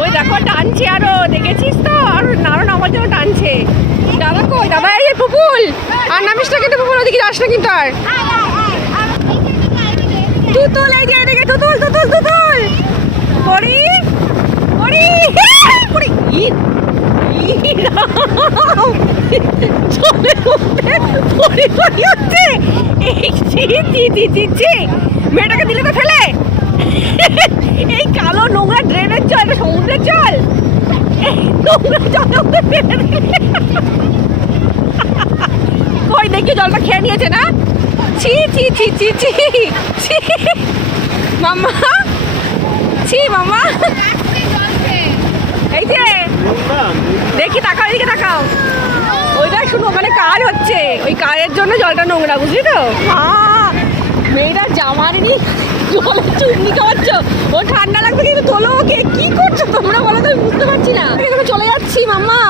ওই দেখো টানছে আরো, দেখেছিস তো? আরো নামার জন্য টানছে। দাদা কই? দাদা এই পুপুল, আর নামিস না কিন্তু পুপুল, ওদিকে যাস না কিন্তু। আর তুতুল, এই যে এদিকে তুতুল তুতুল তুতুল পড়ি পড়ি পড়ি মেয়েটাকে দিলে তো ফেলে। এই কালো নোংরা ড্রেনের জল, এটা সমুদ্রের জল। নোংরা জল কই দেখি, জলটা খেয়ে নিয়েছে না? ছি ছি ছি ছি ছি ছি মাম্মা, ছি মাম্মা। এই যে দেখি, তাকাও এদিকে তাকাও। ওইটা শুনো, ওখানে কাজ হচ্ছে, ওই কাজের জন্য জলটা নোংরা, বুঝলি তো? মেয়েটা জামা নি জলে চুন্নি খাওয়াচ্ছ, ও ঠান্ডা লাগবে কিন্তু তোলো ওকে। কি করছো তোমরা বলো তো, বুঝতে পারছি না। এখানে চলে যাচ্ছি মাম্মা।